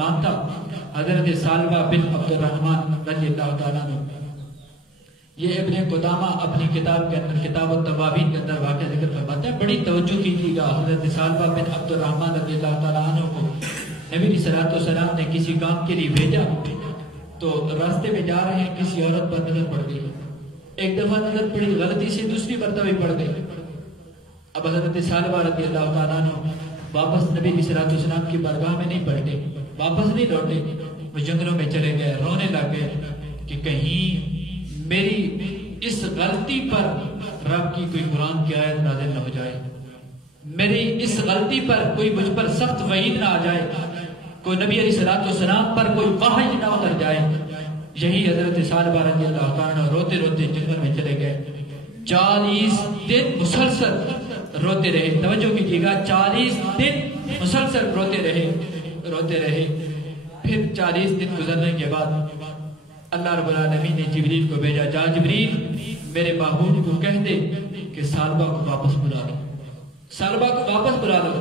نام تھا حضرت سالبہ بن عبد الرحمن رضی اللہ تعالیٰ عنہ. یہ ابن قدامہ اپنی کتاب کے اندر کتاب التوابین کے اندر واقعہ ذکر فرماتے ہیں. بڑی توجہ کیجیے گا. حضرت سالبہ بن عبد الرحمن رضی اللہ تعالیٰ عنہ کو نبی علیہ الصلوۃ والسلام نے کسی کام کے لیے بھیجا تو راستے میں جا رہے ہیں کسی عورت پر نظر پڑ گئی. ایک دفعہ نظر پڑی, غلطی سے دوسری مرتبہ پڑ گئی. اب حضرت سالبہ رضی اللہ تعالیٰ عنہ واپس نبی علیہ الصلوۃ والسلام کی بارگاہ میں نہیں پلٹے, واپس نہیں لوٹے. وہ جنگلوں میں چلے گئے, رونے لگ گئے کہ کہیں میری اس غلطی پر رب کی کوئی قرآن کی آیت نازل نہ ہو جائے, میری اس غلطی پر کوئی مجھ پر سخت وعید نہ آ جائے, کوئی نبی علیہ الصلوۃ والسلام پر کوئی وحی نہ اتر جائے. یہی حضرت سالبہ رضی اللہ تعالیٰ روتے روتے جنگل میں چلے گئے. 40 دن مسلسل روتے رہے. توجہ کیجیے گا, 40 دن مسلسل روتے رہے. پھر 40 دن گزرنے کے بعد اللہ رب العالمین نے جبریل کو بھیجا, جا جبریل میرے محبوب کو کہہ دے کہ سالبہ کو واپس بلا لو, سالبہ کو واپس بلا لو.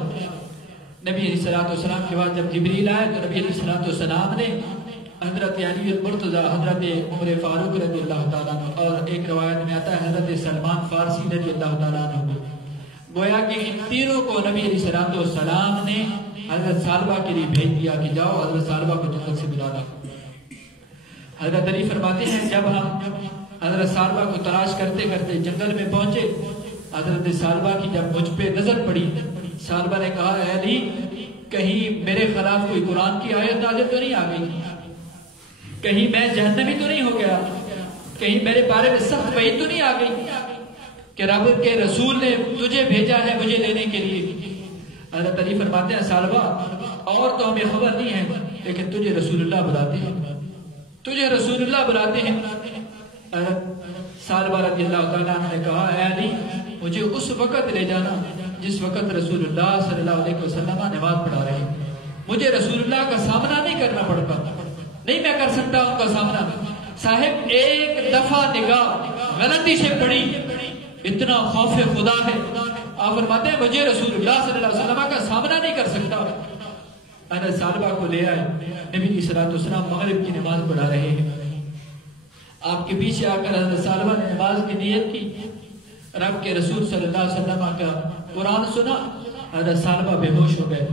نبی علیہ الصلوۃ والسلام کے بعد جب جبریل آئے تو نبی علیہ الصلوۃ والسلام نے حضرت علی المرتضی, حضرت عمر فاروق رضی اللہ تعالیٰ عنہ, اور ایک روایت میں آتا ہے حضرت سلمان فارسی رضی اللہ تعالیٰ عنہ کو, گویا کہ ان تینوں کو نبی علیہ الصلوۃ والسلام نے حضرت سالبہ کے لیے بھیج دیا کہ جاؤ حضرت سالبہ کو جنگل سے بلا لاؤ. حضرت علی فرماتے ہیں جب ہم حضرت سالبہ کو تلاش کرتے کرتے جنگل میں پہنچے, حضرت سالبہ کی جب مجھ پہ نظر پڑی, سالبہ نے کہا اے علی کہیں میرے خلاف کوئی قرآن کی آیت نازل تو نہیں آ گئی, کہیں میں جہنمی تو نہیں ہو گیا, کہیں میرے بارے میں سخت وعید تو نہیں آ گئی کہ رب کے رسول نے تجھے بھیجا ہے مجھے لینے کے لیے. حضرت علی فرماتے ہیں سالبہ اور تو ہمیں خبر نہیں ہے لیکن تجھے رسول اللہ بلاتے ہیں, تجھے رسول اللہ بلاتے ہیں. سالبہ رضی اللہ تعالیٰ عنہ نے کہا اے علی مجھے اس وقت لے جانا جس وقت رسول اللہ صلی اللہ علیہ وسلم نماز پڑھا رہے ہیں, مجھے رسول اللہ کا سامنا نہیں کرنا پڑتا, نہیں میں کر سکتا ان کا سامنا. صاحب ایک دفعہ نگاہ غلطی سے پڑی, اتنا خوف خدا ہے. آپ فرماتے ہیں مجھے رسول اللہ صلی اللہ علیہ وسلم کا سامنا نہیں کر سکتا. حضرت سالبہ کو لے آئے, نبی علیہ الصلوۃ والسلام مغرب کی نماز پڑھا رہے ہیں. آپ کے پیچھے آ کر حضرت سالبہ نے نماز کی نیت کی, رب کے رسول صلی اللہ علیہ وسلم کا قرآن سنا. حضرت سالبہ بے ہوش ہو گئے,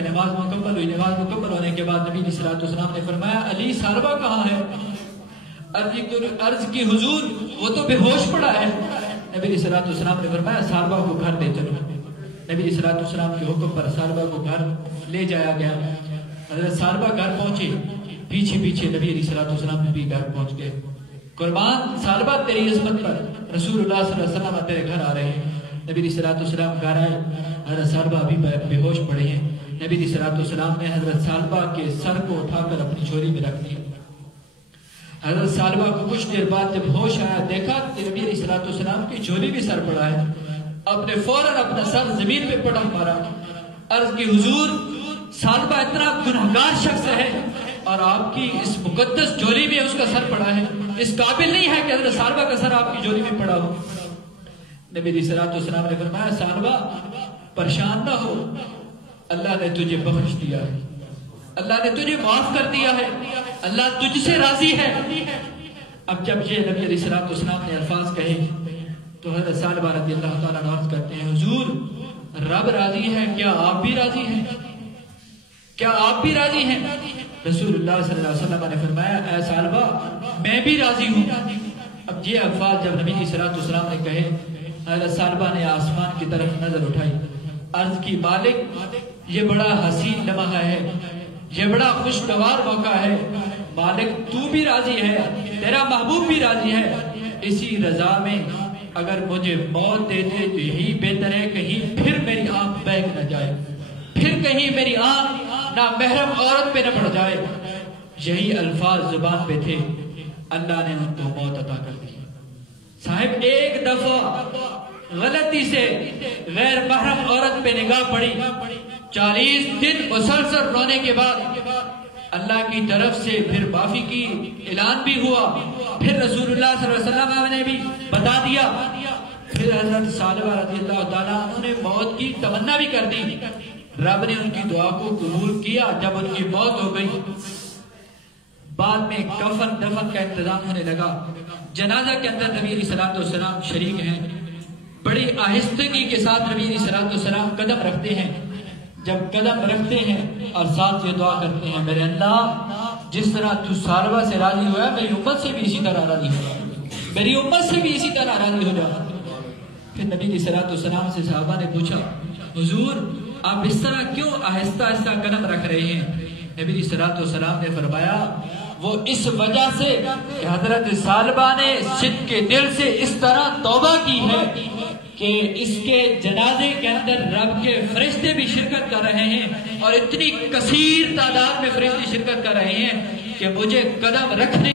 نماز مکمل ہوئی. نماز مکمل ہونے کے بعد نبی علیہ الصلوۃ والسلام نے فرمایا علی سالبہ کہاں ہے؟ عرض کی حضور وہ تو بے ہوش پڑا ہے. نبی علیہ الصلوۃ والسلام نے فرمایا سالبہ کو گھر لے چلو. نبی علیہ الصلوۃ والسلام کے حکم پر سالبہ کو گھر لے جایا گیا. حضرت سالبہ گھر پہنچے, پیچھے نبی علیہ الصلوۃ والسلام بھی گھر پہنچ گئے. قربان سالبہ تیری عظمت پر رسول اللہ صلی اللہ علیہ وسلم تیرے گھر آ رہے ہیں. نبی علیہ الصلوۃ والسلام گھر آئے, حضرت سالبہ ابھی بے ہوش پڑے ہیں. نبی علیہ الصلوۃ والسلام نے حضرت سالبہ کے سر کو اٹھا کر اپنی جھولی میں رکھ دیا. حضرت سالبہ کو کچھ دیر بعد جب ہوش آیا, دیکھا کہ نبی علیہ الصلوۃ والسلام کی جھولی بھی سر پڑا ہے. اپنے فوراً اپنا سر زمین پہ پٹک مارا. عرض کی حضور سالبہ اتنا گنہگار شخص ہے اور آپ کی اس مقدس جھولی میں اس کا سر پڑا ہے, اس قابل نہیں ہے کہ حضرت سالبہ کا سر آپ کی جھولی میں پڑا ہو. نبی علیہ الصلوۃ والسلام نے فرمایا سالبہ پریشان نہ ہو, اللہ نے تجھے بخش دیا ہے, اللہ نے تجھے معاف کر دیا ہے, اللہ تجھ سے راضی ہے. اب جب یہ نبی علیہ الصلوۃ والسلام نے الفاظ کہے تو حضرت سالبہ رضی اللہ تعالیٰ عنہ عرض کرتے ہیں حضور رب راضی ہے, کیا آپ بھی راضی ہیں؟ کیا آپ بھی راضی ہیں؟ رسول اللہ صلی اللہ علیہ وسلم نے فرمایا اے سالبہ میں بھی راضی ہوں. اب یہ الفاظ جب نبی علیہ الصلوۃ والسلام نے کہے, حضرت سالبہ نے آسمان کی طرف نظر اٹھائی, عرض کی مالک یہ بڑا حسین لمحہ ہے, یہ بڑا خوشگوار موقع ہے, مالک تو بھی راضی ہے, تیرا محبوب بھی راضی ہے, اسی رضا میں اگر مجھے موت دے دے تو یہی بہتر ہے, کہیں پھر میری آنکھ بہک نہ جائے, پھر کہیں میری آنکھ نہ محرم عورت پہ نہ پڑ جائے. یہی الفاظ زبان پہ تھے, اللہ نے ان کو موت عطا کر دی. صاحب ایک دفعہ غلطی سے غیر محرم عورت پہ نگاہ پڑی, 40 دن مسلسل رونے کے بعد اللہ کی طرف سے پھر معافی کی اعلان بھی ہوا, پھر رسول اللہ صلی اللہ علیہ وسلم نے بھی بتا دیا, پھر حضرت سالبہ رضی اللہ تعالیٰ عنہ نے موت کی تمنا بھی کر دی رب نے ان کی دعا کو قبول کیا. جب ان کی موت ہو گئی بعد میں کفن دفن کا انتظام ہونے لگا. جنازہ کے اندر نبی علیہ الصلوۃ والسلام شریک ہیں. بڑی آہستگی کے ساتھ نبی علیہ الصلوۃ والسلام قدم رکھتے ہیں. جب قدم رکھتے ہیں اور ساتھ یہ دعا کرتے ہیں میرے اللہ جس طرح تو سالبہ سے راضی ہوا ہے میری امت سے بھی اسی طرح راضی ہو جا, میری امت سے بھی اسی طرح راضی ہو جا. پھر نبی علیہ الصلوۃ والسلام سے صحابہ نے پوچھا حضور آپ اس طرح کیوں آہستہ آہستہ قدم رکھ رہے ہیں؟ نبی علیہ الصلوۃ والسلام نے فرمایا وہ اس وجہ سے کہ حضرت ثعلبہ نے صدق کے دل سے اس طرح توبہ کی ہے کہ اس کے جنازے کے اندر رب کے فرشتے بھی شرکت کر رہے ہیں اور اتنی کثیر تعداد میں فرشتے شرکت کر رہے ہیں کہ مجھے قدم رکھنے